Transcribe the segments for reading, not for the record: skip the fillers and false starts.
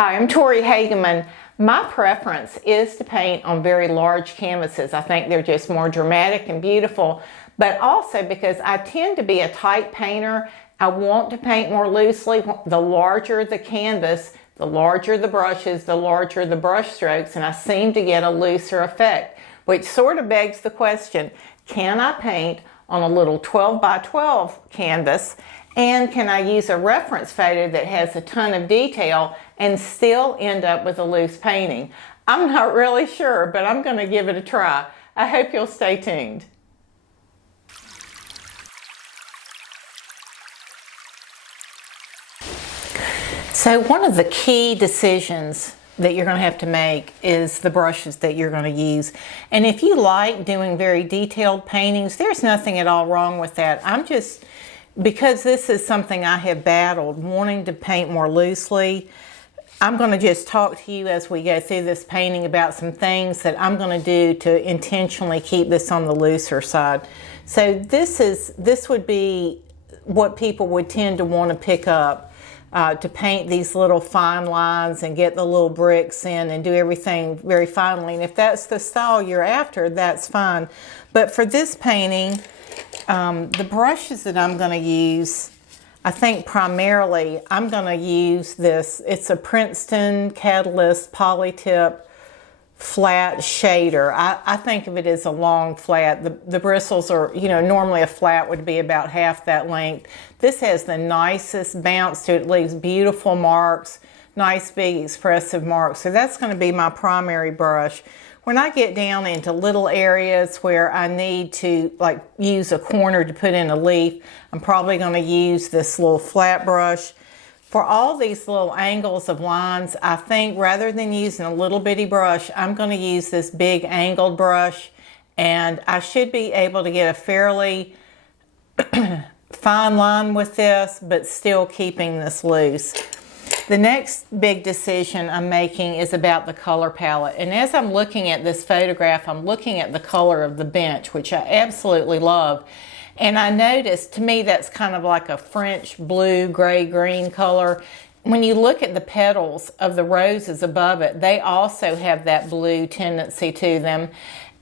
Hi, I'm Tori Hagaman. My preference is to paint on very large canvases. I think they're just more dramatic and beautiful, but also because I tend to be a tight painter, I want to paint more loosely. The larger the canvas, the larger the brushes, the larger the brush strokes, and I seem to get a looser effect, which sort of begs the question, can I paint on a little 12 by 12 canvas, and can I use a reference photo that has a ton of detail and still end up with a loose painting? I'm not really sure, but I'm going to give it a try. I hope you'll stay tuned. So one of the key decisions that you're going to have to make is the brushes that you're going to use. And if you like doing very detailed paintings, there's nothing at all wrong with that. Because this is something I have battled, wanting to paint more loosely, I'm going to just talk to you as we go through this painting about some things that I'm going to do to intentionally keep this on the looser side. So this would be what people would tend to want to pick up, to paint these little fine lines and get the little bricks in and do everything very finely. And if that's the style you're after, that's fine. But for this painting, the brushes that I'm going to use, I think primarily I'm going to use this. It's a Princeton Catalyst Polytip flat shader. I think of it as a long flat. The bristles are, normally a flat would be about half that length. This has the nicest bounce to it. It leaves beautiful marks, nice big expressive marks. So that's going to be my primary brush. When I get down into little areas where I need to use a corner to put in a leaf, I'm probably going to use this little flat brush. For all these little angles of lines, I think rather than using a little bitty brush, I'm going to use this big angled brush, and I should be able to get a fairly fine line with this, but still keeping this loose. The next big decision I'm making is about the color palette. And as I'm looking at this photograph, I'm looking at the color of the bench, which I absolutely love. And I noticed, to me, that's kind of like a French blue, gray, green color. When you look at the petals of the roses above it, they also have that blue tendency to them.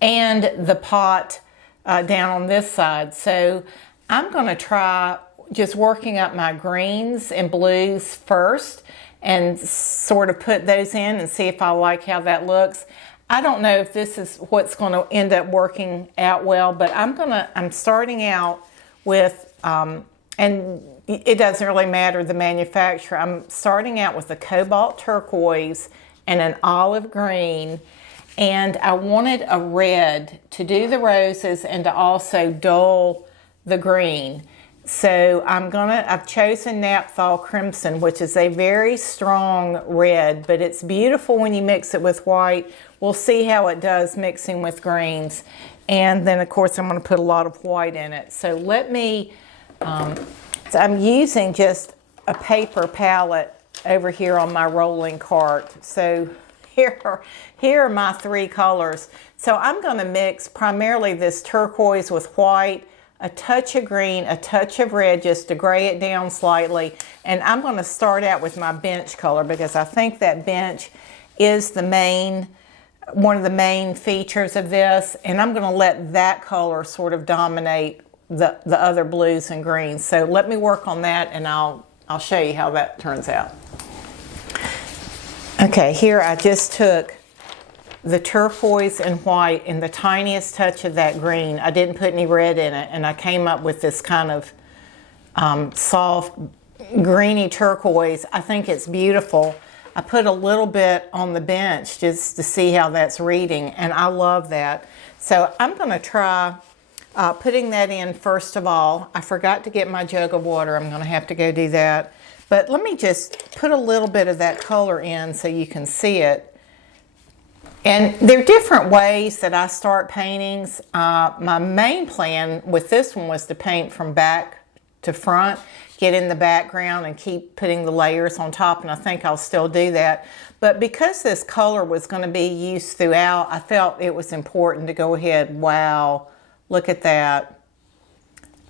And the pot down on this side. So I'm going to try just working up my greens and blues first and sort of put those in and see if I like how that looks. I don't know if this is what's going to end up working out well, but I'm starting out with, and it doesn't really matter the manufacturer, I'm starting out with a cobalt turquoise and an olive green, and I wanted a red to do the roses and to also dull the green. So I've chosen Naphthol Crimson, which is a very strong red, but it's beautiful when you mix it with white. We'll see how it does mixing with greens. And then of course I'm going to put a lot of white in it. So so I'm using just a paper palette over here on my rolling cart. So here are my three colors. So I'm going to mix primarily this turquoise with white, a touch of green, a touch of red, just to gray it down slightly. And I'm going to start out with my bench color because I think that bench is one of the main features of this. And I'm going to let that color sort of dominate the other blues and greens. So let me work on that and I'll show you how that turns out. Okay, here I just took the turquoise and white and the tiniest touch of that green. I didn't put any red in it, and I came up with this kind of soft greeny turquoise. I think it's beautiful. I put a little bit on the bench just to see how that's reading, and I love that. So I'm going to try putting that in first of all. I forgot to get my jug of water. I'm going to have to go do that. But let me just put a little bit of that color in so you can see it. And there are different ways that I start paintings. My main plan with this one was to paint from back to front, get in the background and keep putting the layers on top, and I think I'll still do that. But because this color was going to be used throughout, I felt it was important to go ahead. Wow, look at that.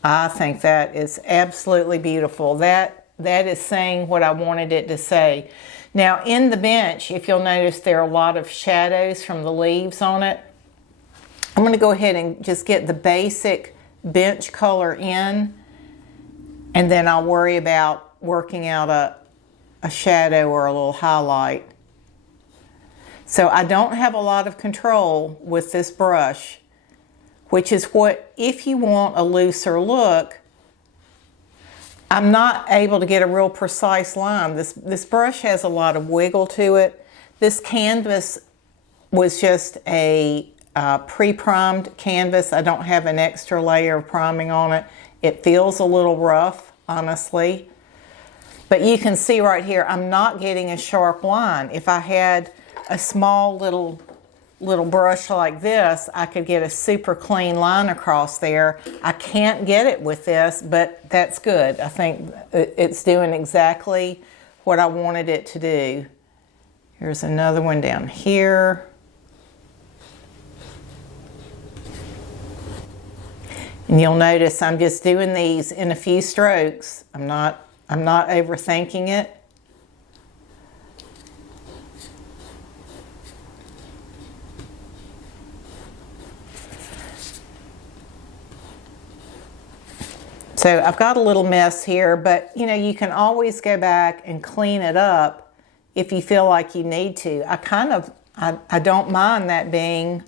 I think that is absolutely beautiful. That is saying what I wanted it to say. Now in the bench, if you'll notice, there are a lot of shadows from the leaves on it. I'm going to go ahead and just get the basic bench color in, and then I'll worry about working out a shadow or a little highlight. So I don't have a lot of control with this brush, which is what, if you want a looser look, I'm not able to get a real precise line. This brush has a lot of wiggle to it. This canvas was just a pre-primed canvas. I don't have an extra layer of priming on it. It feels a little rough, honestly. But you can see right here, I'm not getting a sharp line. If I had a small little brush like this, I could get a super clean line across there. I can't get it with this, but that's good. I think it's doing exactly what I wanted it to do. Here's another one down here. And you'll notice I'm just doing these in a few strokes. I'm not overthinking it. So I've got a little mess here, but you know, you can always go back and clean it up if you feel like you need to. I don't mind that being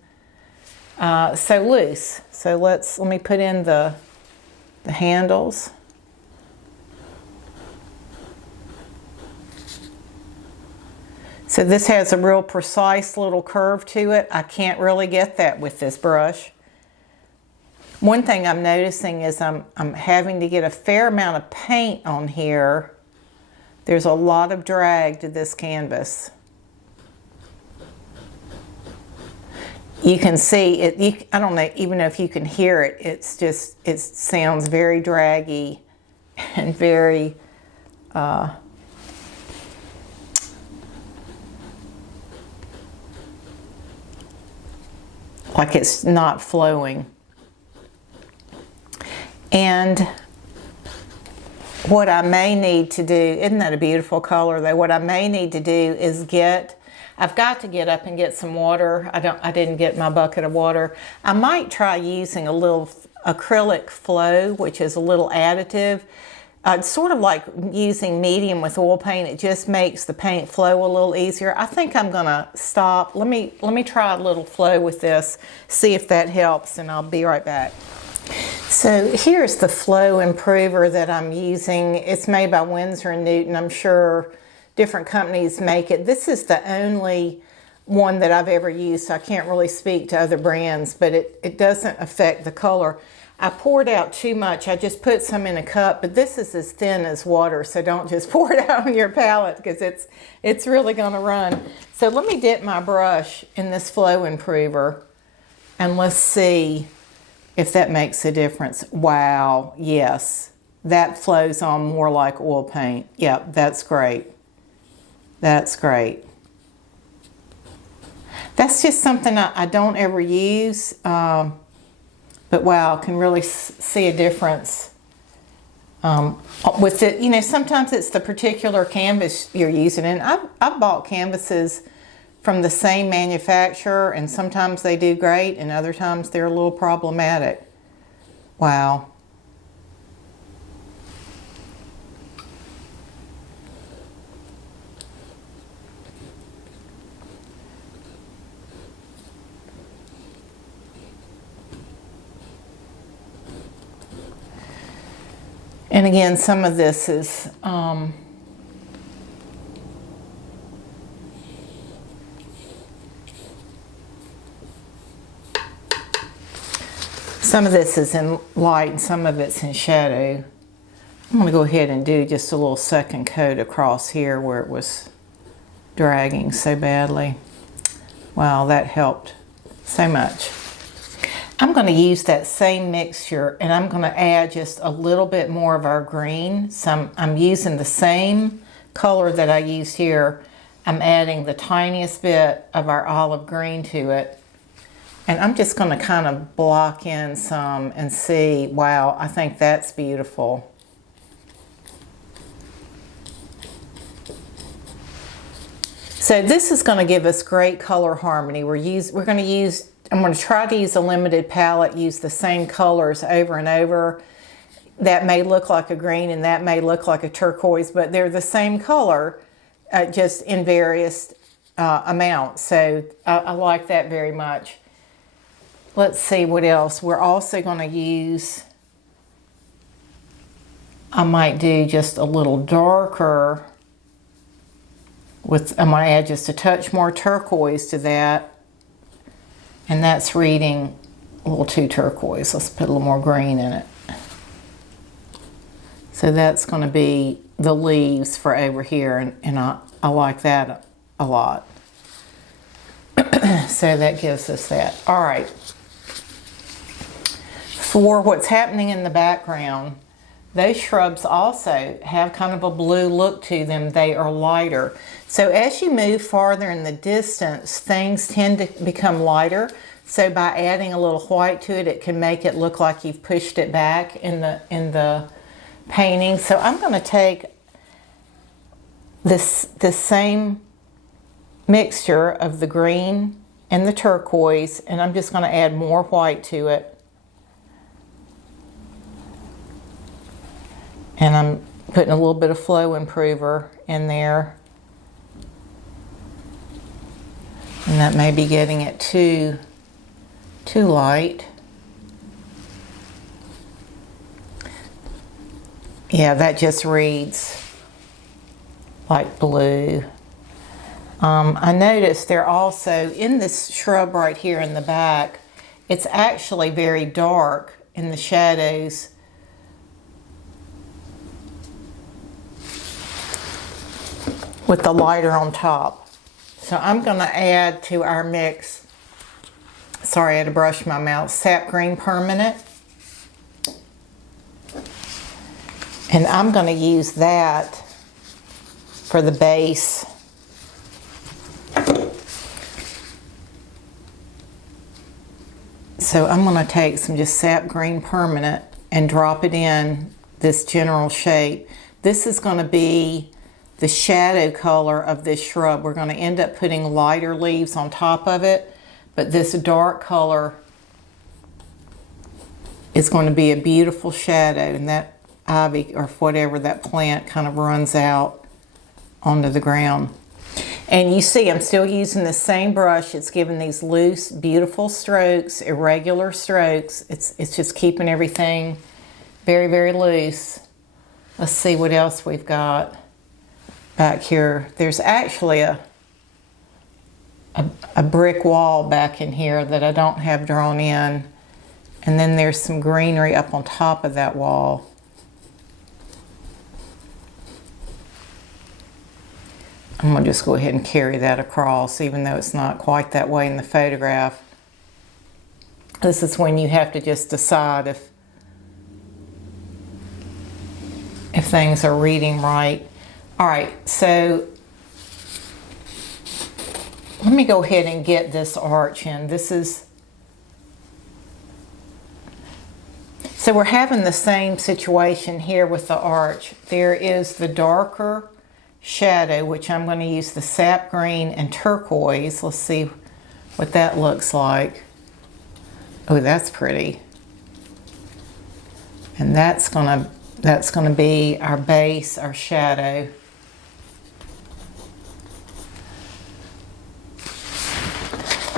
so loose. So let me put in the handles. So this has a real precise little curve to it. I can't really get that with this brush. One thing I'm noticing is I'm having to get a fair amount of paint on here. There's a lot of drag to this canvas. You can see it, I don't know, even if you can hear it, it sounds very draggy and very, like it's not flowing. And what I may need to do, isn't that a beautiful color though? What I may need to do is I've got to get up and get some water. I didn't get my bucket of water. I might try using a little acrylic flow, which is a little additive. It's sort of like using medium with oil paint. It just makes the paint flow a little easier. I think I'm gonna stop. Let me try a little flow with this, see if that helps, and I'll be right back. So here's the flow improver that I'm using. It's made by Winsor & Newton. I'm sure different companies make it. This is the only one that I've ever used, so I can't really speak to other brands, but it doesn't affect the color. I poured out too much. I just put some in a cup, but this is as thin as water, so don't just pour it out on your palette because it's really going to run. So let me dip my brush in this flow improver and let's see if that makes a difference. Wow, yes, that flows on more like oil paint. Yep, that's great. That's great. That's just something I don't ever use, but wow, I can really see a difference with it. You know, sometimes it's the particular canvas you're using, and I've bought canvases from the same manufacturer, and sometimes they do great, and other times they're a little problematic. Wow. And again, some of this is some of this is in light and some of it's in shadow. I'm going to go ahead and do just a little second coat across here where it was dragging so badly. Wow, that helped so much. I'm going to use that same mixture and I'm going to add just a little bit more of our green. So I'm using the same color that I used here. I'm adding the tiniest bit of our olive green to it. And I'm just going to kind of block in some and see, wow, I think that's beautiful. So this is going to give us great color harmony. I'm going to try to use a limited palette, use the same colors over and over. That may look like a green and that may look like a turquoise, but they're the same color, just in various amounts. So I like that very much. Let's see what else. We're also going to use, I might do just a little darker I'm going to add just a touch more turquoise to that. And that's reading a little too turquoise. Let's put a little more green in it. So that's going to be the leaves for over here, and I like that a lot. So that gives us that. All right. For what's happening in the background, those shrubs also have kind of a blue look to them. They are lighter. So as you move farther in the distance, things tend to become lighter. So by adding a little white to it, it can make it look like you've pushed it back in the painting. So I'm going to take this same mixture of the green and the turquoise, and I'm just going to add more white to it. And I'm putting a little bit of flow improver in there. And that may be getting it too light. Yeah, that just reads like blue. I noticed they're also, in this shrub right here in the back, it's actually very dark in the shadows. With the lighter on top. So I'm going to add to our mix, sorry I had to brush my mouth, Sap Green Permanent. And I'm going to use that for the base. So I'm going to take some just Sap Green Permanent and drop it in this general shape. This is going to be the shadow color of this shrub. We're going to end up putting lighter leaves on top of it, but this dark color is going to be a beautiful shadow, and that ivy or whatever, that plant kind of runs out onto the ground. And you see I'm still using the same brush. It's giving these loose, beautiful strokes, irregular strokes. It's just keeping everything very, very loose. Let's see what else we've got back here. There's actually a brick wall back in here that I don't have drawn in, and then there's some greenery up on top of that wall. I'm going to just go ahead and carry that across, even though it's not quite that way in the photograph. This is when you have to just decide if things are reading right. All right, so let me go ahead and get this arch in. So we're having the same situation here with the arch. There is the darker shadow, which I'm going to use the sap green and turquoise. Let's see what that looks like. Oh, that's pretty. And that's going to be our base, our shadow.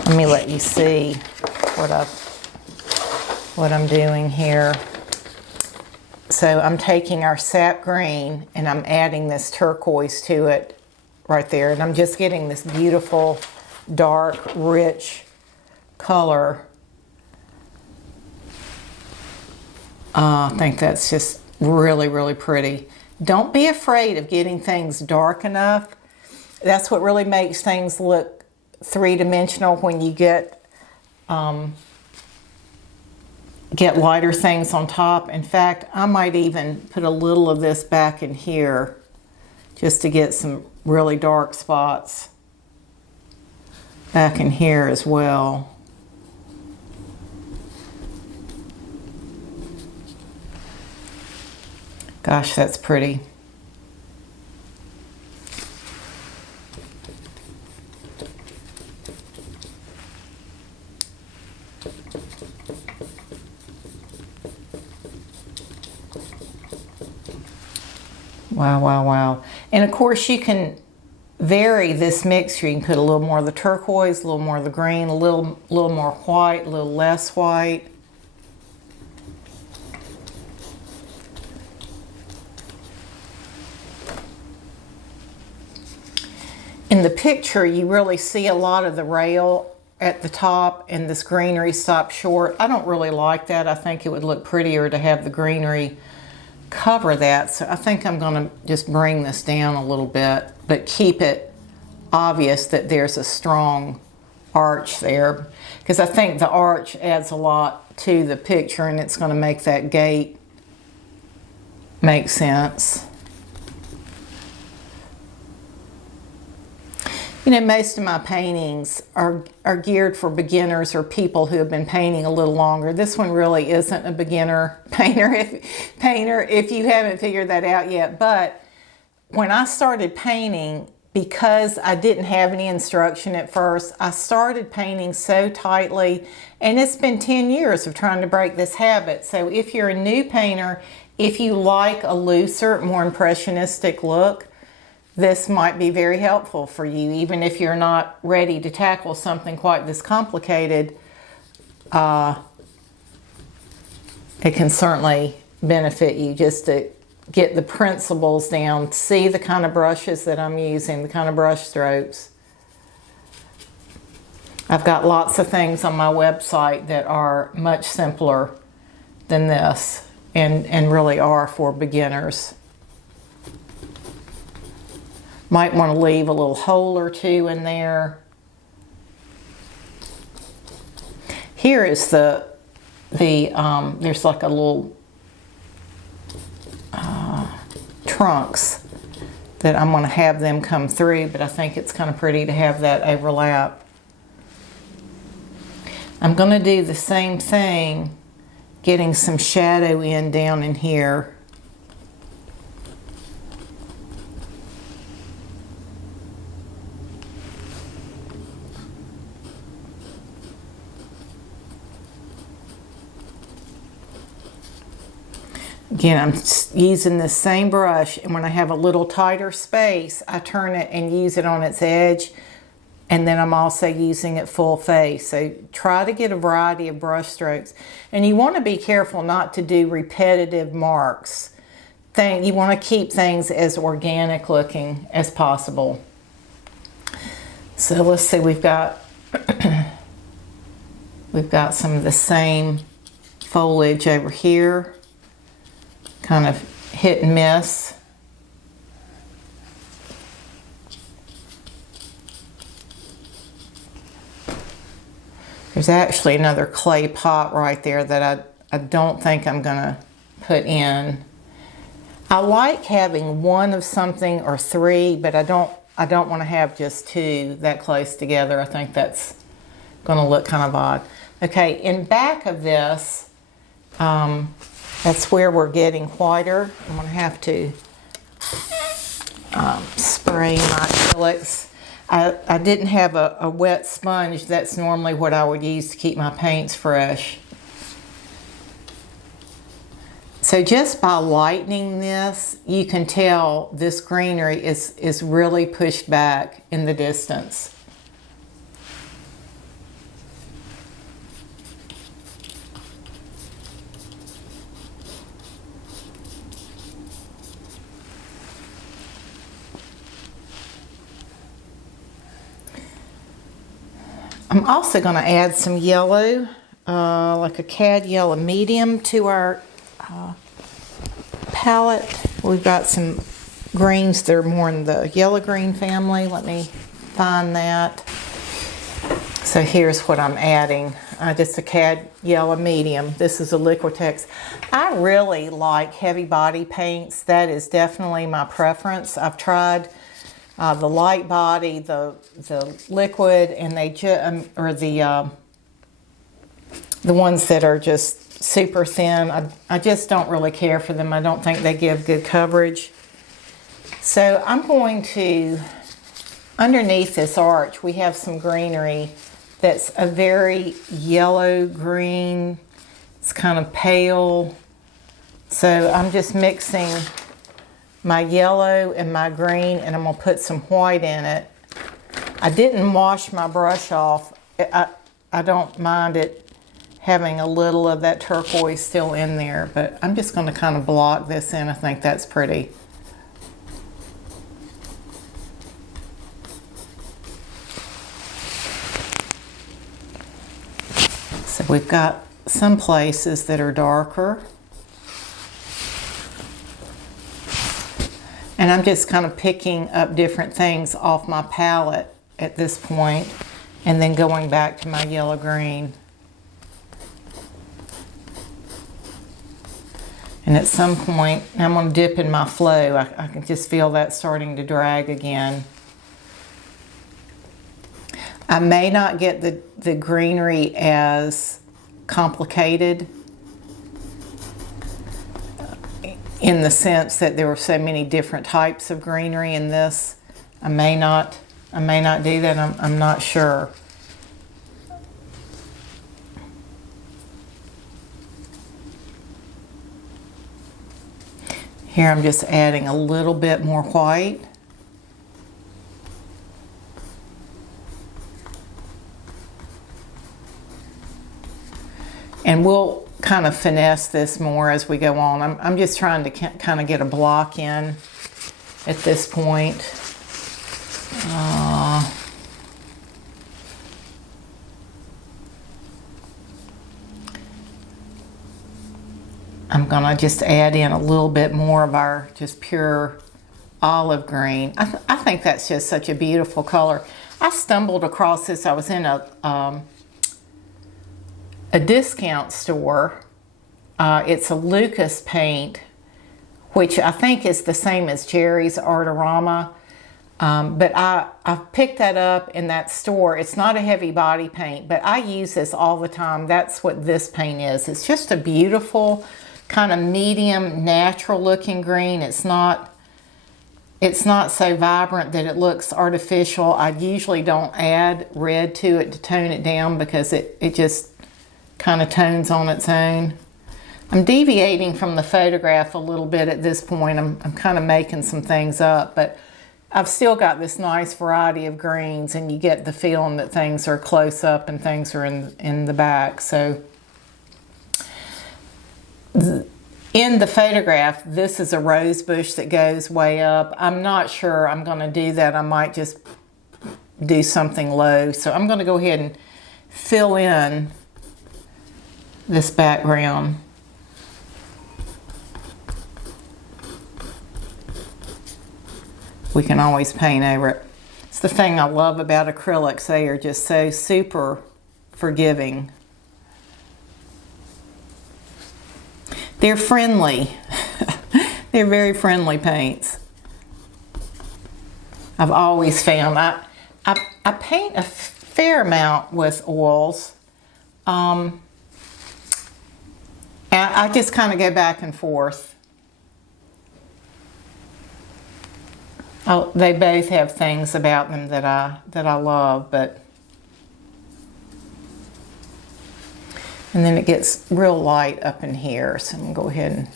Let me let you see what I'm doing here. So I'm taking our sap green and I'm adding this turquoise to it right there. And I'm just getting this beautiful, dark, rich color. I think that's just really, really pretty. Don't be afraid of getting things dark enough. That's what really makes things look three-dimensional when you get lighter things on top. In fact, I might even put a little of this back in here just to get some really dark spots back in here as well. Gosh, that's pretty. Wow, wow, wow. And of course you can vary this mixture. You can put a little more of the turquoise, a little more of the green, a little more white, a little less white. In the picture, you really see a lot of the rail at the top and this greenery stops short. I don't really like that. I think it would look prettier to have the greenery cover that. So I think I'm going to just bring this down a little bit, but keep it obvious that there's a strong arch there, because I think the arch adds a lot to the picture and it's going to make that gate make sense. You know, most of my paintings are geared for beginners or people who have been painting a little longer. This one really isn't a beginner painter if you haven't figured that out yet. But when I started painting, because I didn't have any instruction at first, I started painting so tightly, and it's been 10 years of trying to break this habit. So if you're a new painter, if you like a looser, more impressionistic look, this might be very helpful for you. Even if you're not ready to tackle something quite this complicated, it can certainly benefit you just to get the principles down, see the kind of brushes that I'm using, the kind of brush strokes. I've got lots of things on my website that are much simpler than this and really are for beginners. Might want to leave a little hole or two in there. Here is there's like a little trunks that I'm going to have them come through, but I think it's kind of pretty to have that overlap. I'm going to do the same thing, getting some shadow in down in here. Again, I'm using the same brush, and when I have a little tighter space, I turn it and use it on its edge, and then I'm also using it full face. So try to get a variety of brush strokes. And you want to be careful not to do repetitive marks. You want to keep things as organic looking as possible. So let's see, we've got some of the same foliage over here. Kind of hit and miss. There's actually another clay pot right there that I don't think I'm gonna put in. I like having one of something or three, but I don't want to have just two that close together. I think that's gonna look kind of odd. Okay, in back of this, that's where we're getting whiter. I'm going to have to spray my acrylics. I didn't have a wet sponge. That's normally what I would use to keep my paints fresh. So just by lightening this, you can tell this greenery is really pushed back in the distance. I'm also going to add some yellow, like a cad yellow medium to our palette. We've got some greens that are more in the yellow green family. Let me find that. So here's what I'm adding. Just a cad yellow medium. This is a Liquitex. I really like heavy body paints. That is definitely my preference. I've tried the light body, the liquid, and the ones that are just super thin. I just don't really care for them. I don't think they give good coverage. So I'm going to, underneath this arch, we have some greenery that's a very yellow green. It's kind of pale. So I'm just mixing my yellow and my green, and I'm going to put some white in it. I didn't wash my brush off. I don't mind it having a little of that turquoise still in there, but I'm just going to kind of block this in. I think that's pretty. So we've got some places that are darker. And I'm just kind of picking up different things off my palette at this point, and then going back to my yellow-green. And at some point, I'm going to dip in my flow. I can just feel that starting to drag again. I may not get the greenery as complicated in the sense that there were so many different types of greenery in this. I may not do that. I'm not sure. Here I'm just adding a little bit more white. And we'll kind of finesse this more as we go on. I'm just trying to kind of get a block in at this point. I'm gonna just add in a little bit more of our just pure olive green. I think that's just such a beautiful color. I stumbled across this. I was in a discount store. It's a Lucas paint, which I think is the same as Jerry's Artorama. But I picked that up in that store. It's not a heavy body paint, but I use this all the time. That's what this paint is. It's just a beautiful kind of medium, natural looking green. It's not so vibrant that it looks artificial. I usually don't add red to it to tone it down because it just kind of tones on its own. I'm deviating from the photograph a little bit at this point. I'm kind of making some things up, but I've still got this nice variety of greens, and you get the feeling that things are close up and things are in the back. So in the photograph, this is a rose bush that goes way up. I'm not sure I'm going to do that. I might just do something low. So I'm going to go ahead and fill in this background. We can always paint over it. It's the thing I love about acrylics. They are just so super forgiving. They're friendly. They're very friendly paints. I've always found I paint a fair amount with oils. And I just kind of go back and forth. They both have things about them that I love, but and then it gets real light up in here, so I'm going to go ahead and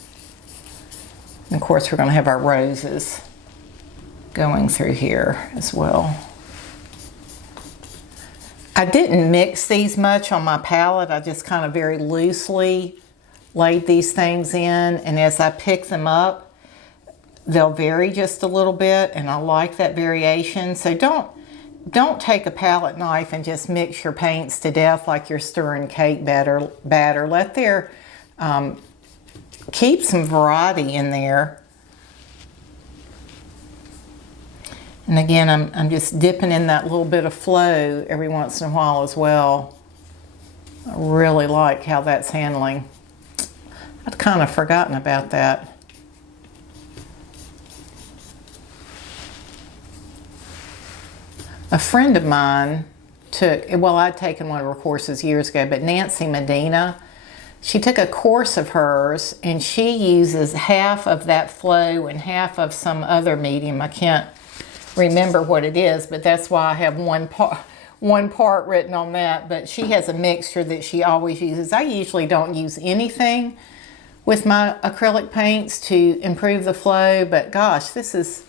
of course we're going to have our roses going through here as well. I didn't mix these much on my palette. I just kind of very loosely laid these things in, and as I pick them up, they'll vary just a little bit, and I like that variation. So don't take a palette knife and just mix your paints to death like you're stirring cake batter. Let there, keep some variety in there. And again, I'm just dipping in that little bit of flow every once in a while as well. I really like how that's handling. I'd kind of forgotten about that. A friend of mine I'd taken one of her courses years ago, but Nancy Medina, she took a course of hers and she uses half of that flow and half of some other medium. I can't remember what it is, but that's why I have one part written on that. But she has a mixture that she always uses. I usually don't use anything with my acrylic paints to improve the flow, but gosh, this has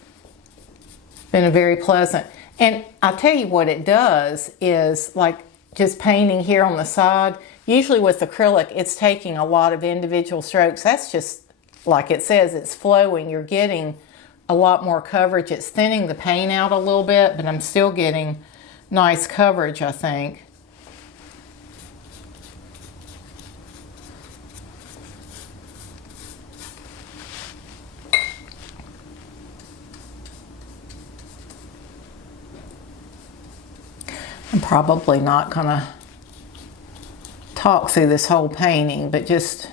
been a very pleasant. And I'll tell you what it does is, like just painting here on the side, usually with acrylic, it's taking a lot of individual strokes. That's just, like it says, it's flowing. You're getting a lot more coverage. It's thinning the paint out a little bit, but I'm still getting nice coverage, I think. I'm probably not gonna talk through this whole painting, but just,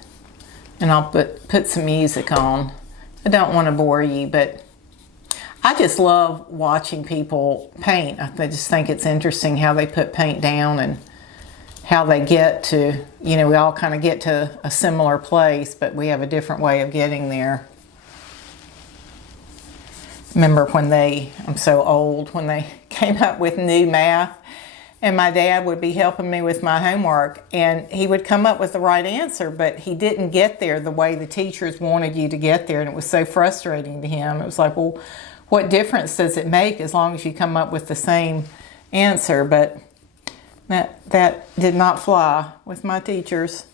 and I'll put some music on. I don't want to bore you, but I just love watching people paint. I just think it's interesting how they put paint down and how they get to, you know, we all kind of get to a similar place, but we have a different way of getting there. Remember when I'm so old, when they came up with new math, and my dad would be helping me with my homework, and he would come up with the right answer, but he didn't get there the way the teachers wanted you to get there, and it was so frustrating to him. It was like, well, what difference does it make as long as you come up with the same answer? But that did not fly with my teachers.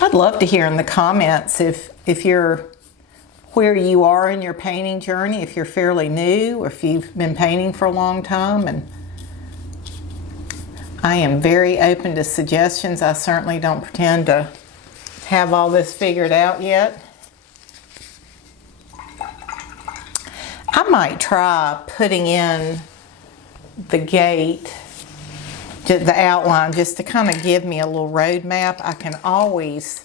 I'd love to hear in the comments if you're where you are in your painting journey, if you're fairly new or if you've been painting for a long time. And I am very open to suggestions. I certainly don't pretend to have all this figured out yet. I might try putting in the gate, the outline, just to kind of give me a little roadmap. I can always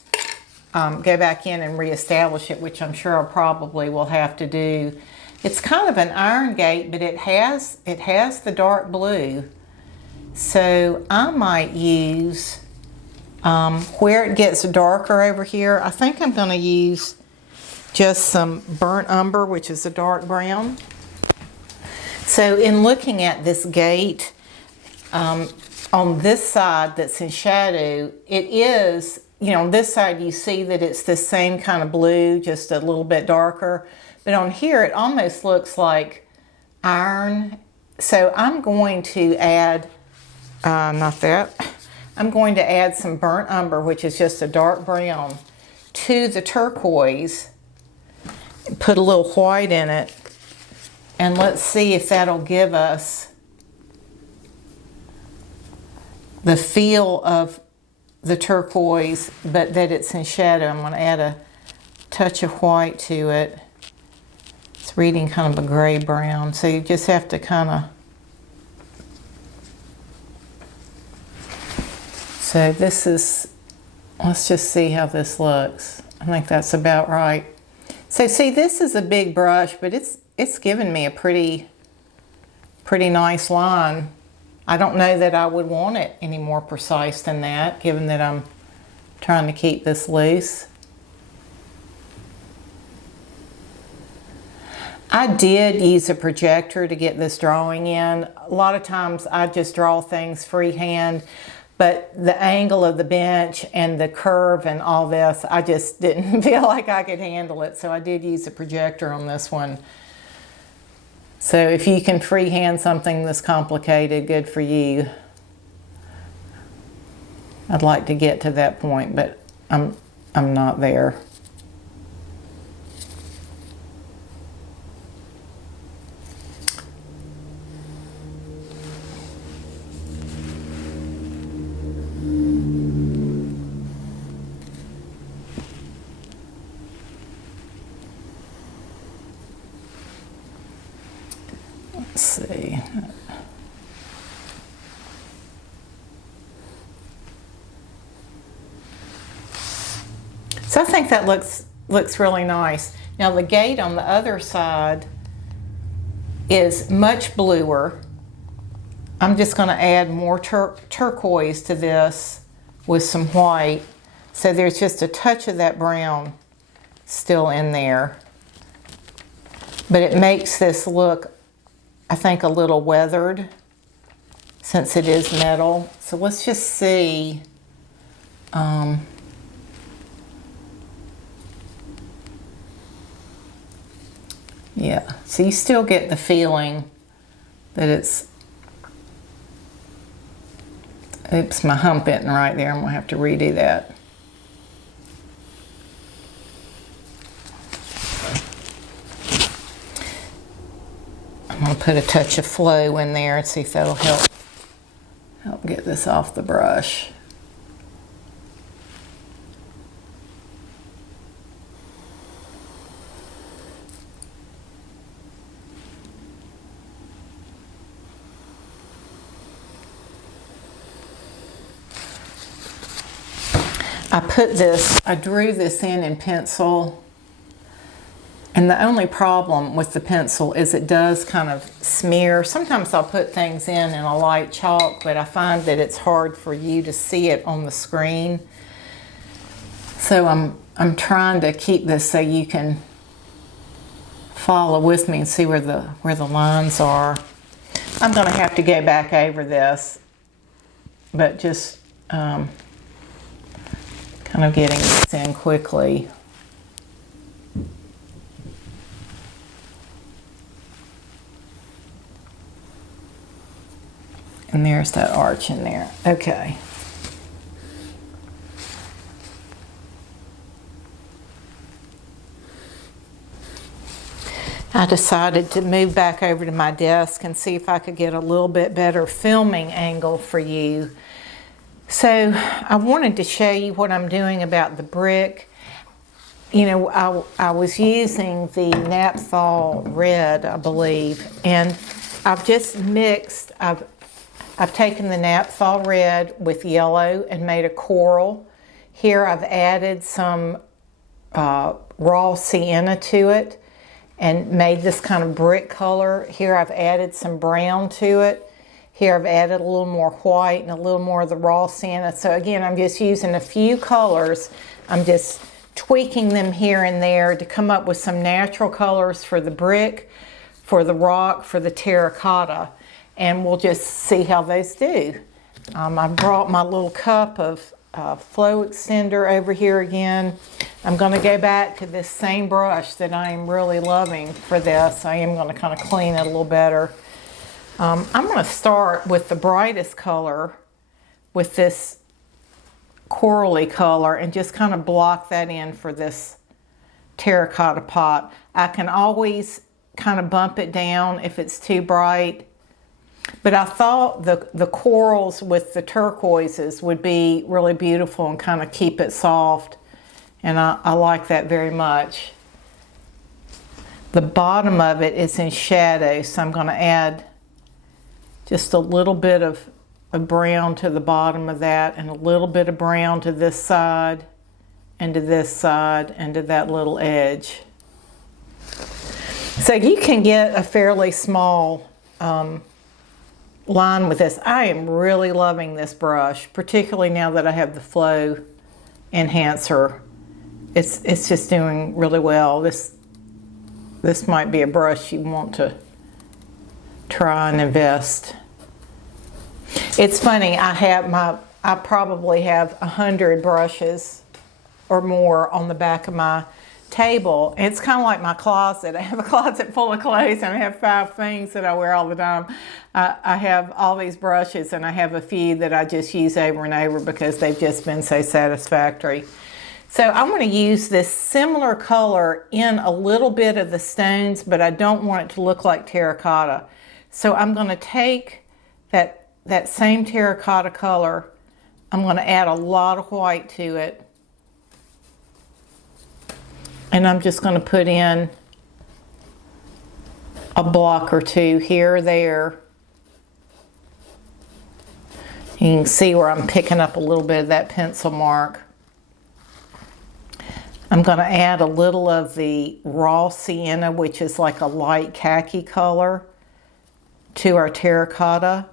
go back in and reestablish it, which I'm sure I probably will have to do. It's kind of an iron gate, but it has the dark blue. So I might use, where it gets darker over here, I think I'm going to use just some burnt umber, which is a dark brown. So in looking at this gate, on this side that's in shadow, it is, you know, on this side you see that it's the same kind of blue, just a little bit darker. But on here it almost looks like iron. So I'm going to add, not that, I'm going to add some burnt umber, which is just a dark brown, to the turquoise. Put a little white in it. And let's see if that'll give us the feel of the turquoise, but that it's in shadow. I'm going to add a touch of white to it. It's reading kind of a gray brown, so you just have to kind of. So this is, let's just see how this looks. I think that's about right. So see, this is a big brush, but it's given me a pretty nice line. I don't know that I would want it any more precise than that, given that I'm trying to keep this loose. I did use a projector to get this drawing in. A lot of times I just draw things freehand, but the angle of the bench and the curve and all this, I just didn't feel like I could handle it, so I did use a projector on this one. So if you can freehand something this complicated, good for you. I'd like to get to that point, but I'm not there. Let's see. So I think that looks really nice. Now the gate on the other side is much bluer. I'm just going to add more turquoise to this with some white. So there's just a touch of that brown still in there. But it makes this look, I think, a little weathered. since it is metal. So let's just see. Yeah, so you still get the feeling that it's, oops, my hump isn't right there. I'm gonna have to redo that. I'm gonna put a touch of flow in there and see if that'll help get this off the brush. I drew this in pencil, and the only problem with the pencil is it does kind of smear. Sometimes I'll put things in a light chalk, but I find that it's hard for you to see it on the screen. So I'm trying to keep this so you can follow with me and see where the lines are. I'm going to have to go back over this, but just kind of getting this in quickly. And there's that arch in there. Okay. I decided to move back over to my desk and see if I could get a little bit better filming angle for you. So I wanted to show you what I'm doing about the brick. You know, I was using the Naphthol red, I believe, and I've just mixed, I've taken the Naphthol red with yellow and made a coral. Here I've added some raw sienna to it and made this kind of brick color. Here I've added some brown to it. Here I've added a little more white and a little more of the raw sienna. So again, I'm just using a few colors. I'm just tweaking them here and there to come up with some natural colors for the brick, for the rock, for the terracotta. And we'll just see how those do. I brought my little cup of flow extender over here again. I'm going to go back to this same brush that I am really loving for this. I am going to kind of clean it a little better. I'm going to start with the brightest color with this corally color and just kind of block that in for this terracotta pot. I can always kind of bump it down if it's too bright, but I thought the corals with the turquoises would be really beautiful and kind of keep it soft, and I like that very much. The bottom of it is in shadow, so I'm going to add just a little bit of brown to the bottom of that and a little bit of brown to this side and to this side and to that little edge. So you can get a fairly small line with this. I am really loving this brush, particularly now that I have the flow enhancer. It's just doing really well. This might be a brush you want to try and invest. It's funny, I probably have 100 brushes or more on the back of my table. It's kind of like my closet. I have a closet full of clothes and I have 5 things that I wear all the time. I have all these brushes and I have a few that I just use over and over because they've just been so satisfactory. So I'm going to use this similar color in a little bit of the stones, but I don't want it to look like terracotta. So I'm going to take that same terracotta color, I'm going to add a lot of white to it. And I'm just going to put in a block or two here or there. You can see where I'm picking up a little bit of that pencil mark. I'm going to add a little of the raw sienna, which is like a light khaki color, to our terracotta.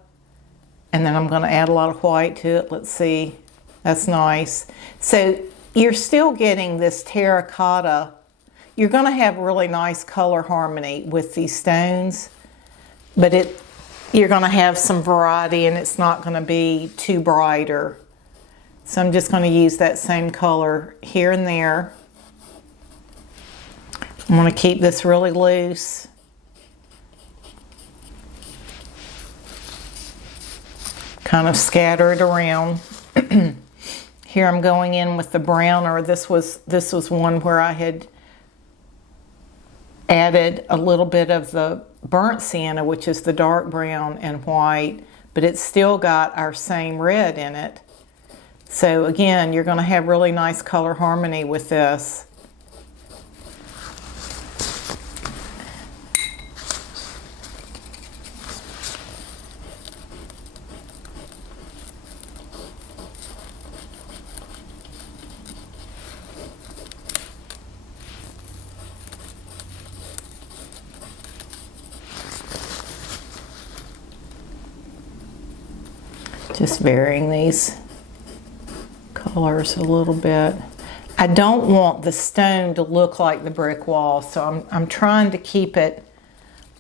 And then I'm going to add a lot of white to it. Let's see. That's nice. So you're still getting this terracotta. You're going to have really nice color harmony with these stones, but you're going to have some variety and it's not going to be too brighter. So I'm just going to use that same color here and there. I'm going to keep this really loose. Kind of scatter it around. Here I'm going in with the browner. This was one where I had added a little bit of the burnt sienna, which is the dark brown and white, but it's still got our same red in it. So again, you're going to have really nice color harmony with this. Just varying these colors a little bit. I don't want the stone to look like the brick wall, so I'm trying to keep it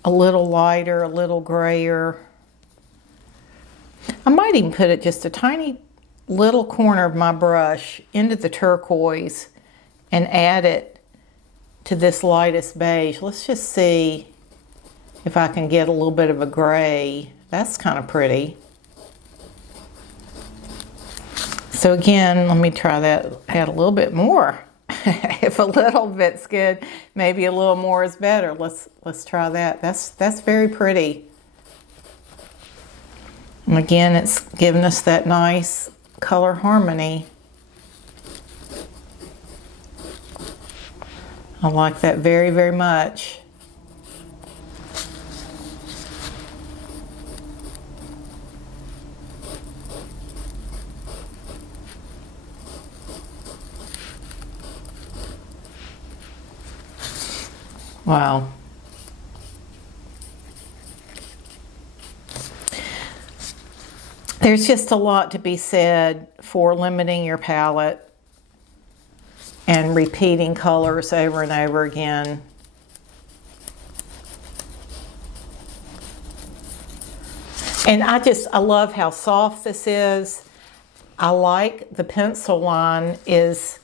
a little lighter, a little grayer. I might even put it just a tiny little corner of my brush into the turquoise and add it to this lightest beige. Let's just see if I can get a little bit of a gray. That's kind of pretty. So again, let me try that, add a little bit more. If a little bit's good, maybe a little more is better. Let's try that. That's very pretty. And again, it's giving us that nice color harmony. I like that very, very much. Wow. There's just a lot to be said for limiting your palette and repeating colors over and over again. And I love how soft this is. I like the pencil line is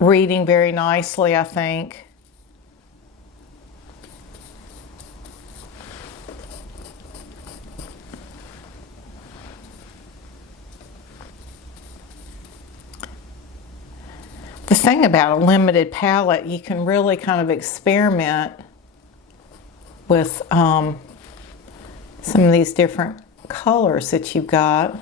reading very nicely, I think. The thing about a limited palette, you can really kind of experiment with some of these different colors that you've got.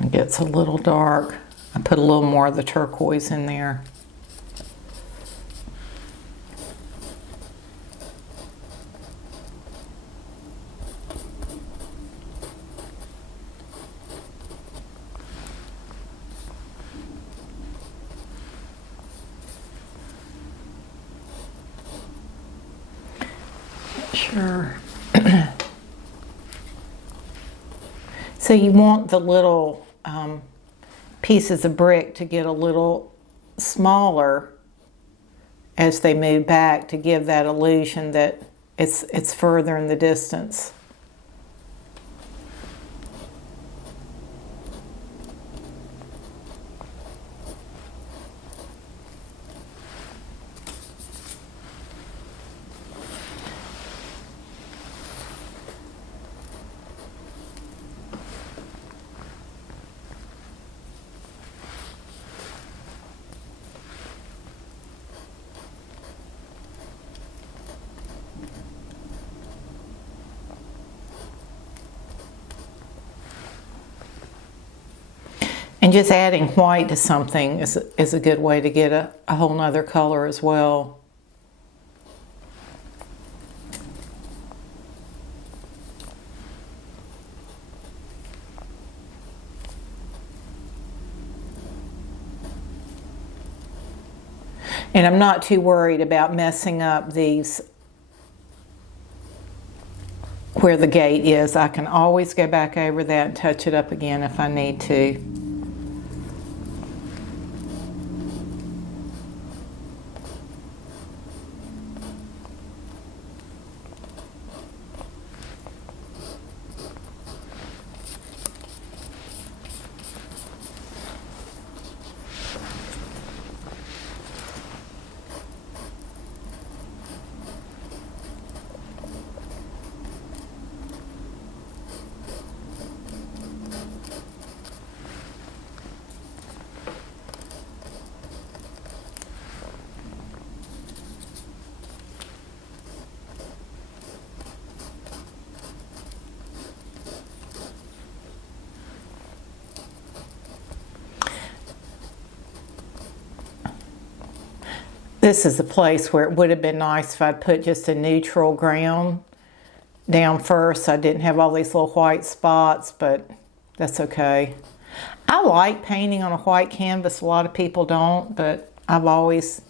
It gets a little dark. I put a little more of the turquoise in there. Sure. So you want the little pieces of brick to get a little smaller as they move back to give that illusion that it's further in the distance. And just adding white to something is a good way to get a whole nother color as well. And I'm not too worried about messing up these where the gate is. I can always go back over that and touch it up again if I need to. This is a place where it would have been nice if I'd put just a neutral ground down first. So I didn't have all these little white spots, but that's okay. I like painting on a white canvas. A lot of people don't, but I've always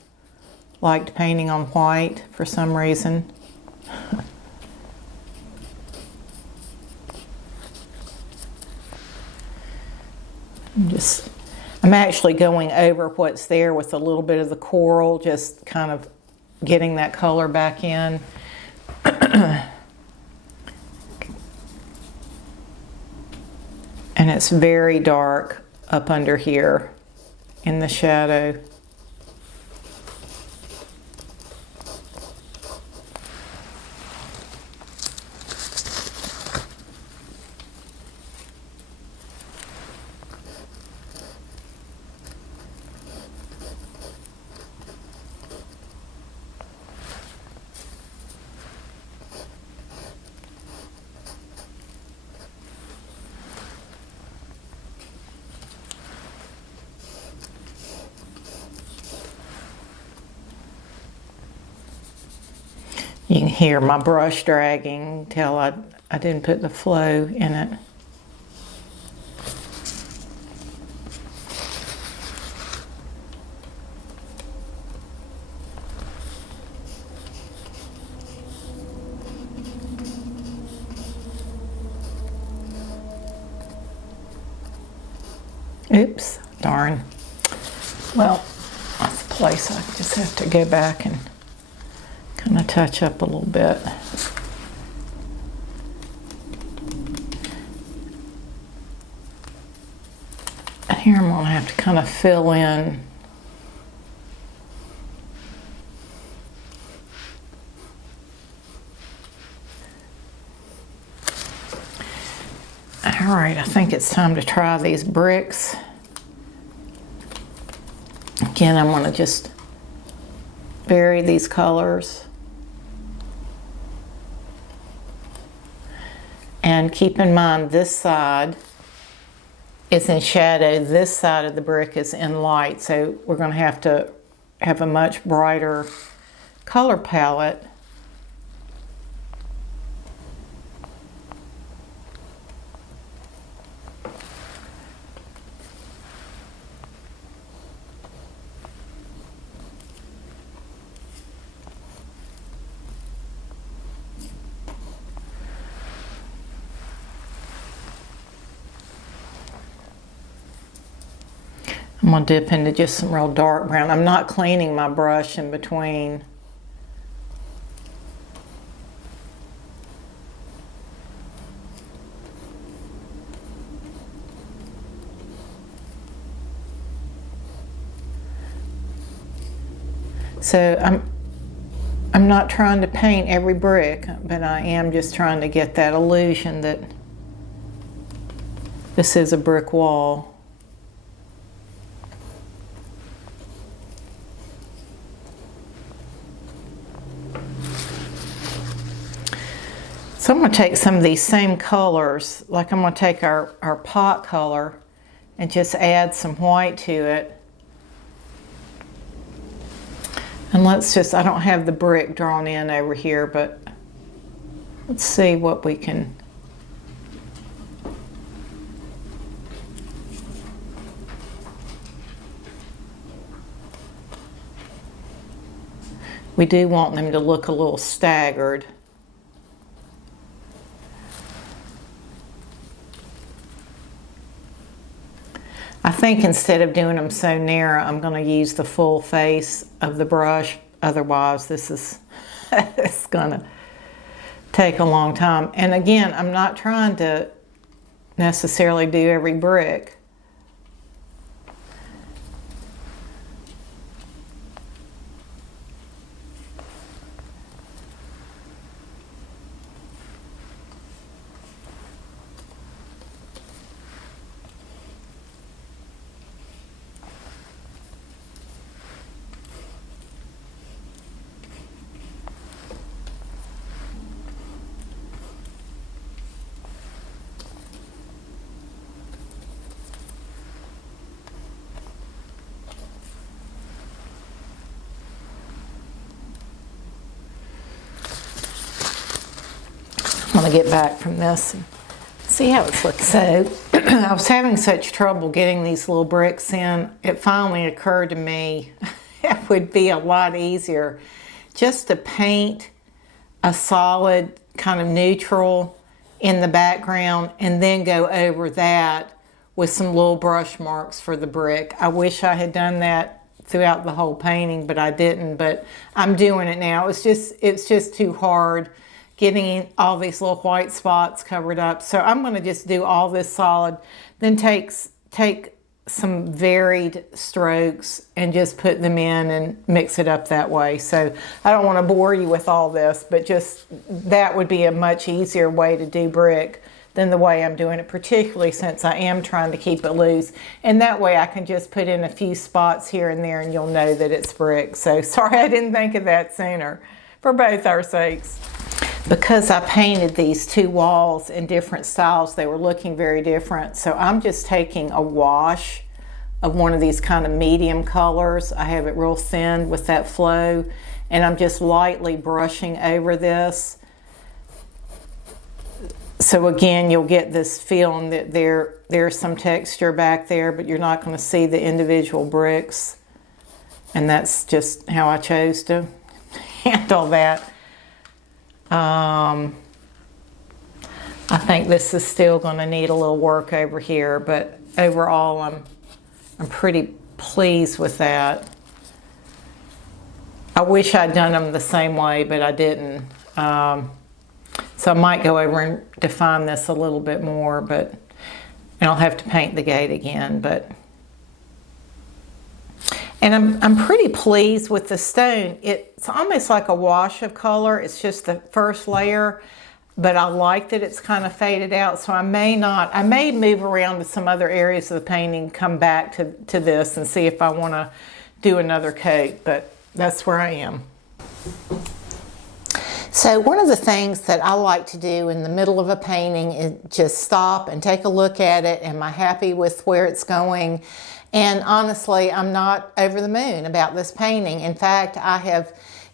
liked painting on white for some reason. I'm actually going over what's there with a little bit of the coral, just kind of getting that color back in. And it's very dark up under here in the shadow. You can hear my brush dragging till I didn't put the flow in it. Oops, darn. Well, that's a place I just have to go back and kind of touch up a little bit. And here I'm going to have to kind of fill in . All right, I think it's time to try these bricks. Again, I'm going to just vary these colors. And keep in mind, this side is in shadow, this side of the brick is in light, so we're going to have a much brighter color palette. I'm going to dip into just some real dark brown. I'm not cleaning my brush in between. So I'm not trying to paint every brick, but I am just trying to get that illusion that this is a brick wall. So I'm going to take some of these same colors, like I'm going to take our pot color and just add some white to it. And let's just, I don't have the brick drawn in over here, but let's see what we can. We do want them to look a little staggered. I think instead of doing them so narrow, I'm going to use the full face of the brush. Otherwise, this is it's going to take a long time. And again, I'm not trying to necessarily do every brick. I'm going to get back from this and see how it's looking. So I was having such trouble getting these little bricks in. It finally occurred to me it would be a lot easier just to paint a solid kind of neutral in the background and then go over that with some little brush marks for the brick. I wish I had done that throughout the whole painting, but I didn't. But I'm doing it now. It's just too hard getting all these little white spots covered up. So I'm going to just do all this solid, then take some varied strokes and just put them in and mix it up that way. So I don't want to bore you with all this, but just that would be a much easier way to do brick than the way I'm doing it, particularly since I am trying to keep it loose. And that way I can just put in a few spots here and there and you'll know that it's brick. So sorry I didn't think of that sooner, for both our sakes. Because I painted these two walls in different styles, they were looking very different. So I'm just taking a wash of one of these kind of medium colors. I have it real thin with that flow, and I'm just lightly brushing over this. So again, you'll get this feeling that there's some texture back there, but you're not going to see the individual bricks. And that's just how I chose to handle that. I think this is still going to need a little work over here, but overall I'm pretty pleased with that. I wish I'd done them the same way, but I didn't. So I might go over and define this a little bit more, and I'll have to paint the gate again. And I'm pretty pleased with the stone. It's almost like a wash of color. It's just the first layer, but I like that it's kind of faded out. So I may move around to some other areas of the painting, come back to this and see if I want to do another coat, but that's where I am. So one of the things that I like to do in the middle of a painting is just stop and take a look at it. Am I happy with where it's going? And honestly, I'm not over the moon about this painting. In fact,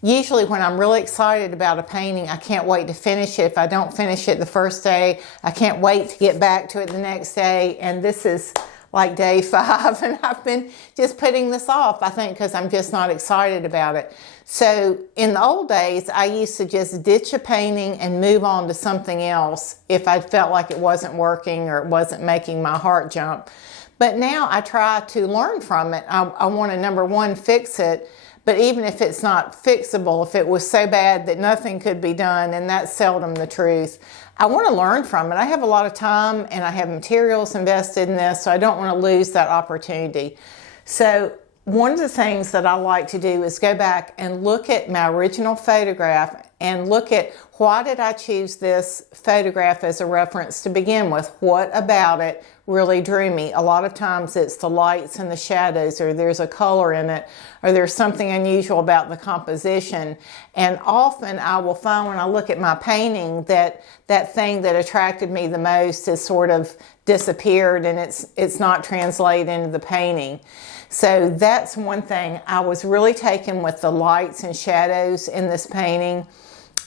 usually when I'm really excited about a painting, I can't wait to finish it. If I don't finish it the first day, I can't wait to get back to it the next day. And this is like day 5, and I've been just putting this off, I think, because I'm just not excited about it. So in the old days, I used to just ditch a painting and move on to something else if I felt like it wasn't working or it wasn't making my heart jump. But now I try to learn from it. I want to, number one, fix it. But even if it's not fixable, if it was so bad that nothing could be done, and that's seldom the truth, I want to learn from it. I have a lot of time and I have materials invested in this, so I don't want to lose that opportunity. So one of the things that I like to do is go back and look at my original photograph and look at, why did I choose this photograph as a reference to begin with? What about it really drew me? A lot of times it's the lights and the shadows, or there's a color in it, or there's something unusual about the composition. And often I will find when I look at my painting that that thing that attracted me the most has sort of disappeared, and it's not translated into the painting. So that's one thing. I was really taken with the lights and shadows in this painting,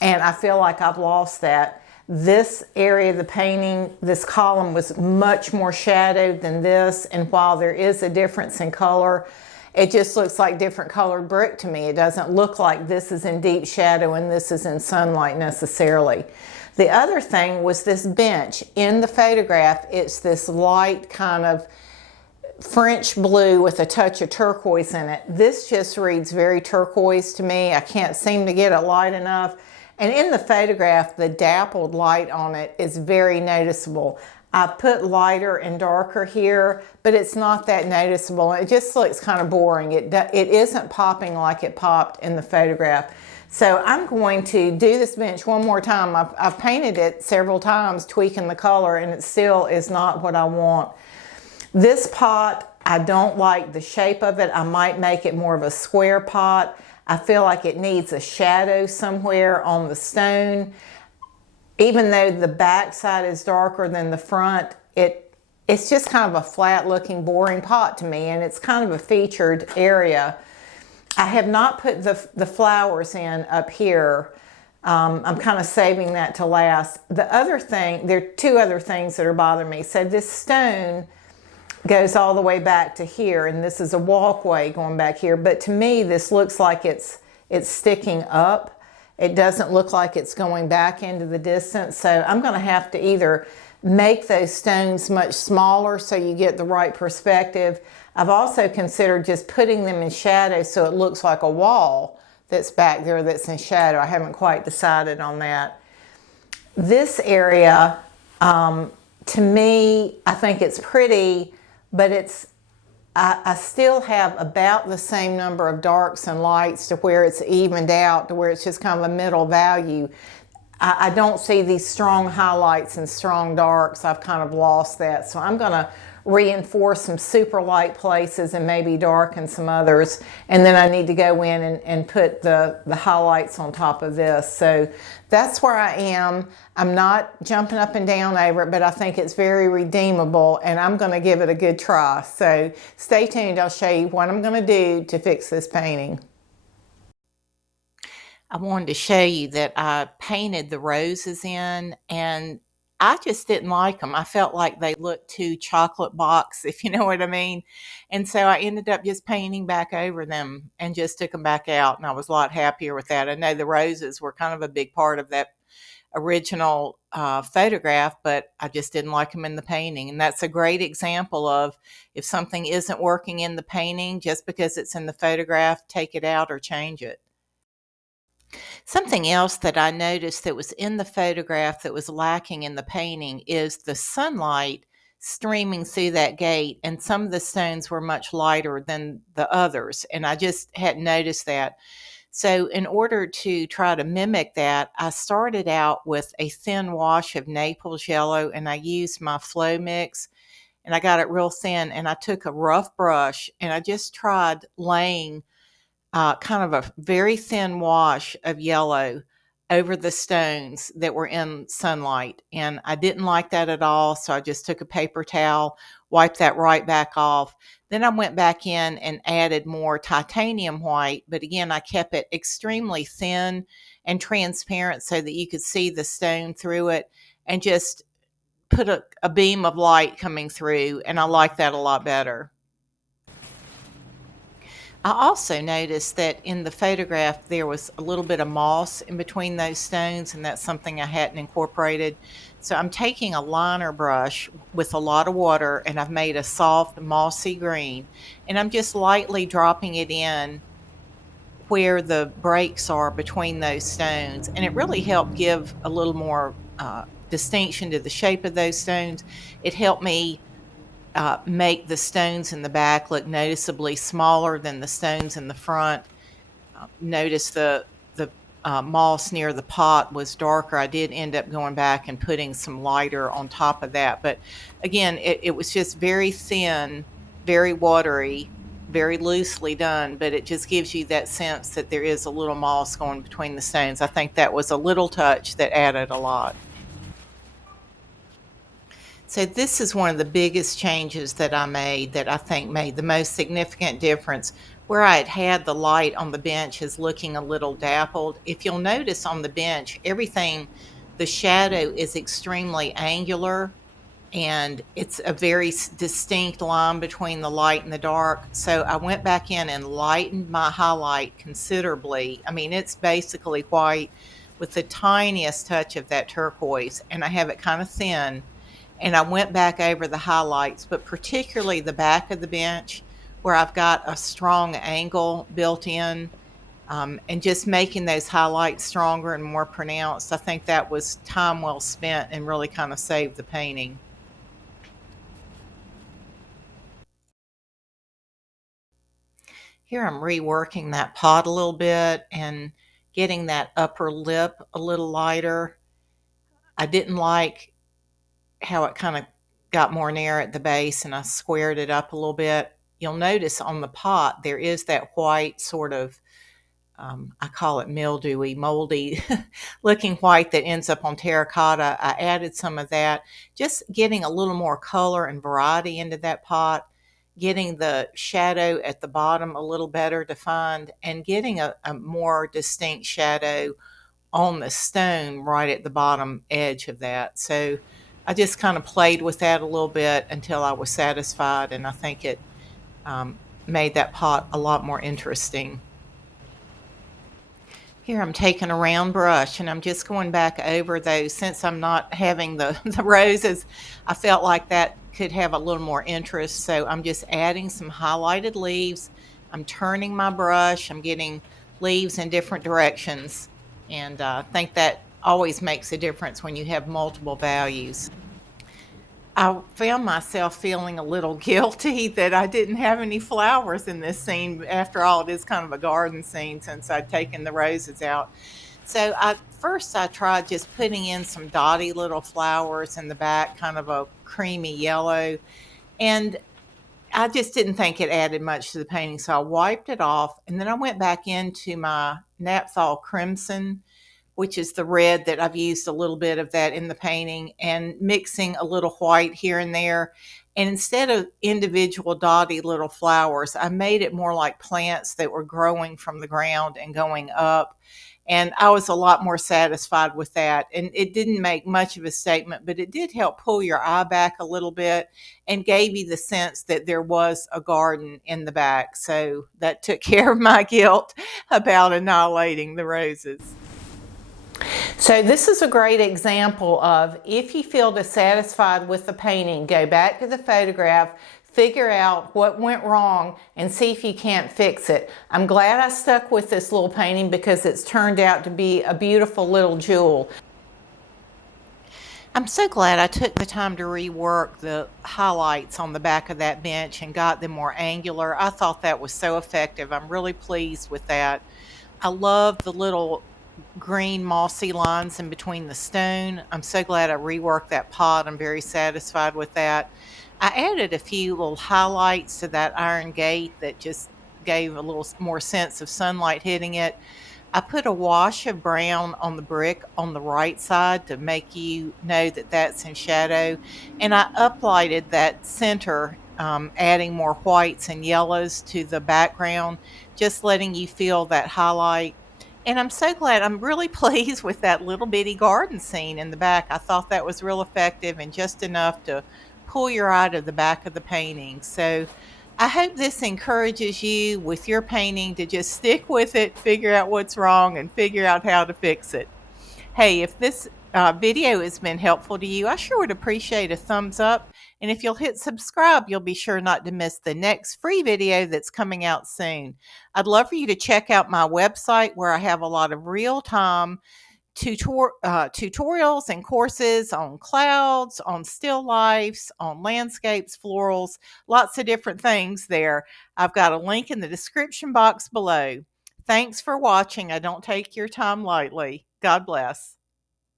and I feel like I've lost that. This area of the painting, this column, was much more shadowed than this, and while there is a difference in color, It just looks like different colored brick to me. It doesn't look like this is in deep shadow and this is in sunlight necessarily. The other thing was this bench. In the photograph, it's this light kind of French blue with a touch of turquoise in it. This just reads very turquoise to me. I can't seem to get it light enough. And in the photograph, the dappled light on it is very noticeable. I put lighter and darker here, but it's not that noticeable. It just looks kind of boring. It isn't popping like it popped in the photograph. So I'm going to do this bench one more time. I've painted it several times, tweaking the color, and it still is not what I want. This pot, I don't like the shape of it. I might make it more of a square pot. I feel like it needs a shadow somewhere on the stone. Even though the back side is darker than the front, it's just kind of a flat looking boring pot to me, and it's kind of a featured area. I have not put the flowers in up here. I'm kind of saving that to last. The other thing, there are two other things that are bothering me. So this stone goes all the way back to here, and this is a walkway going back here, but to me this looks like it's sticking up. It doesn't look like it's going back into the distance, so I'm going to have to either make those stones much smaller so you get the right perspective. I've also considered just putting them in shadow so it looks like a wall that's back there that's in shadow. I haven't quite decided on that. This area, to me, I think it's pretty, but I still have about the same number of darks and lights to where it's evened out, to where it's just kind of a middle value. I don't see these strong highlights and strong darks. I've kind of lost that. So I'm going to reinforce some super light places and maybe darken some others. And then I need to go in and put the highlights on top of this. So that's where I am. I'm not jumping up and down over it, but I think it's very redeemable, and I'm going to give it a good try. So stay tuned. I'll show you what I'm going to do to fix this painting. I wanted to show you that I painted the roses in, and I just didn't like them. I felt like they looked too chocolate box, if you know what I mean. And so I ended up just painting back over them and just took them back out, and I was a lot happier with that. I know the roses were kind of a big part of that original photograph, but I just didn't like them in the painting. And that's a great example of, if something isn't working in the painting, just because it's in the photograph, take it out or change it. Something else that I noticed that was in the photograph that was lacking in the painting is the sunlight streaming through that gate, and some of the stones were much lighter than the others, and I just hadn't noticed that. So in order to try to mimic that, I started out with a thin wash of Naples yellow, and I used my flow mix, and I got it real thin, and I took a rough brush and I just tried laying kind of a very thin wash of yellow over the stones that were in sunlight. And I didn't like that at all, so I just took a paper towel, wiped that right back off. Then I went back in and added more titanium white, but again, I kept it extremely thin and transparent so that you could see the stone through it, and just put a beam of light coming through, and I like that a lot better. I also noticed that in the photograph there was a little bit of moss in between those stones, and that's something I hadn't incorporated. So I'm taking a liner brush with a lot of water, and I've made a soft mossy green, and I'm just lightly dropping it in where the breaks are between those stones, and it really helped give a little more distinction to the shape of those stones. It helped me make the stones in the back look noticeably smaller than the stones in the front. Notice the moss near the pot was darker. I did end up going back and putting some lighter on top of that. But again, it was just very thin, very watery, very loosely done, but it just gives you that sense that there is a little moss going between the stones. I think that was a little touch that added a lot. So this is one of the biggest changes that I made, that I think made the most significant difference. Where I had the light on the bench is looking a little dappled. If you'll notice on the bench, everything, the shadow is extremely angular, and it's a very distinct line between the light and the dark. So I went back in and lightened my highlight considerably. I mean, it's basically white with the tiniest touch of that turquoise, and I have it kind of thin. And I went back over the highlights, but particularly the back of the bench where I've got a strong angle built in, and just making those highlights stronger and more pronounced. I think that was time well spent and really kind of saved the painting. Here I'm reworking that pot a little bit and getting that upper lip a little lighter. I didn't like how it kind of got more narrow at the base, and I squared it up a little bit. You'll notice on the pot there is that white sort of, I call it mildewy, moldy looking white that ends up on terracotta. I added some of that, just getting a little more color and variety into that pot, getting the shadow at the bottom a little better defined, and getting a more distinct shadow on the stone right at the bottom edge of that. So I just kind of played with that a little bit until I was satisfied, and I think it made that pot a lot more interesting. Here I'm taking a round brush and I'm just going back over those. Since I'm not having the roses, I felt like that could have a little more interest. So I'm just adding some highlighted leaves. I'm turning my brush. I'm getting leaves in different directions. And I think that always makes a difference when you have multiple values. I found myself feeling a little guilty that I didn't have any flowers in this scene. After all, it is kind of a garden scene since I'd taken the roses out. So first I tried just putting in some dotty little flowers in the back, kind of a creamy yellow. And I just didn't think it added much to the painting. So I wiped it off, and then I went back into my Naphthol Crimson, which is the red that I've used a little bit of that in the painting, and mixing a little white here and there. And instead of individual dotty little flowers, I made it more like plants that were growing from the ground and going up. And I was a lot more satisfied with that. And it didn't make much of a statement, but it did help pull your eye back a little bit and gave you the sense that there was a garden in the back. So that took care of my guilt about annihilating the roses. So this is a great example of, if you feel dissatisfied with the painting, go back to the photograph, figure out what went wrong, and see if you can't fix it. I'm glad I stuck with this little painting because it's turned out to be a beautiful little jewel. I'm so glad I took the time to rework the highlights on the back of that bench and got them more angular. I thought that was so effective. I'm really pleased with that. I love the little green mossy lines in between the stone. I'm so glad I reworked that pot. I'm very satisfied with that. I added a few little highlights to that iron gate that just gave a little more sense of sunlight hitting it. I put a wash of brown on the brick on the right side to make you know that that's in shadow. And I uplighted that center, adding more whites and yellows to the background, just letting you feel that highlight. And I'm so glad, I'm really pleased with that little bitty garden scene in the back. I thought that was real effective and just enough to pull your eye to the back of the painting. So I hope this encourages you with your painting to just stick with it, figure out what's wrong, and figure out how to fix it. Hey, if this video has been helpful to you, I sure would appreciate a thumbs up. And if you'll hit subscribe, you'll be sure not to miss the next free video that's coming out soon. I'd love for you to check out my website where I have a lot of real-time tutorials and courses on clouds, on still lifes, on landscapes, florals, lots of different things there. I've got a link in the description box below. Thanks for watching. I don't take your time lightly. God bless.